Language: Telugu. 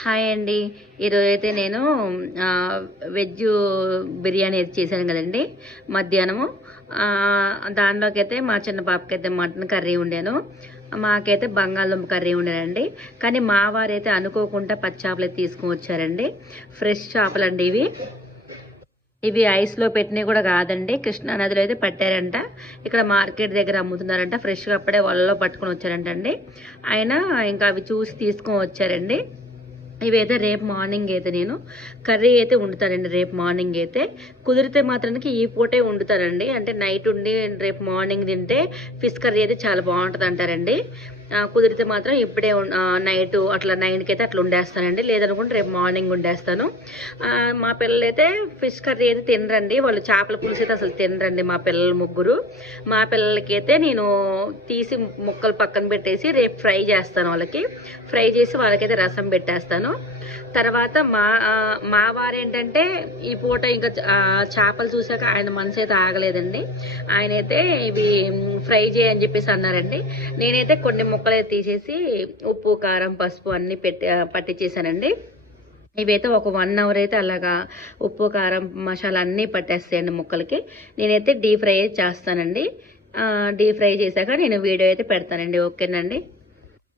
హాయ్ అండి. ఈరోజైతే నేను వెజ్ బిర్యానీ అయితే చేశాను కదండి మధ్యాహ్నము. దానిలోకి అయితే మా చిన్న పాపకైతే మటన్ కర్రీ వండాను, మాకైతే బంగాళదుంప కర్రీ వండానండి. కానీ మా వారైతే అనుకోకుండా పచ్చి చేపలు అయితే తీసుకుని వచ్చారండి. ఫ్రెష్ చేపలండి ఇవి. ఇవి ఐస్లో పెట్టినవి కూడా కాదండి, కృష్ణానదిలో అయితే పట్టారంట. ఇక్కడ మార్కెట్ దగ్గర అమ్ముతున్నారంట. ఫ్రెష్గా అప్పుడే వాళ్ళలో పట్టుకొని వచ్చారంట అండి. ఆయన ఇంకా అవి చూసి తీసుకొని వచ్చారండి. ఇవైతే రేపు మార్నింగ్ అయితే నేను కర్రీ అయితే వండుతానండి. రేపు మార్నింగ్ అయితే కుదిరితే మాత్రానికి ఈ పూటే వండుతానండి. అంటే నైట్ ఉండి రేపు మార్నింగ్ తింటే ఫిష్ కర్రీ అయితే చాలా బాగుంటుంది అంటారండి. కుదిరితే మాత్రం ఇప్పుడే నైట్ అట్లా 9కి అయితే అట్లా వండేస్తానండి. లేదనుకుంటే రేపు మార్నింగ్ వండేస్తాను. మా పిల్లలు అయితే ఫిష్ కర్రీ అయితే తినరండి. వాళ్ళు చేపల పులుసు అయితే అసలు తినరండి మా పిల్లలు ముగ్గురు. మా పిల్లలకి అయితే నేను తీసి ముక్కలు పక్కన పెట్టేసి రేపు ఫ్రై చేస్తాను. వాళ్ళకి ఫ్రై చేసి వాళ్ళకైతే రసం పెట్టేస్తాను. తర్వాత మా వారేంటంటే ఈ పూట ఇంకా చేపలు చూసాక ఆయన మనసు అయితే ఆగలేదండి. ఆయనైతే ఇవి ఫ్రై చేయని చెప్పేసి అన్నారండి. నేనైతే కొన్ని ముక్కలు తీసేసి ఉప్పు కారం పసుపు అన్నీ పట్టించేసానండి. ఇవైతే ఒక 1 అవర్ అయితే అలాగా ఉప్పు కారం మసాలా అన్నీ పట్టేస్తాయండి ముక్కలకి. నేనైతే డీప్ ఫ్రై చేస్తానండి. డీప్ ఫ్రై చేశాక నేను వీడియో అయితే పెడతానండి. ఓకేనండి.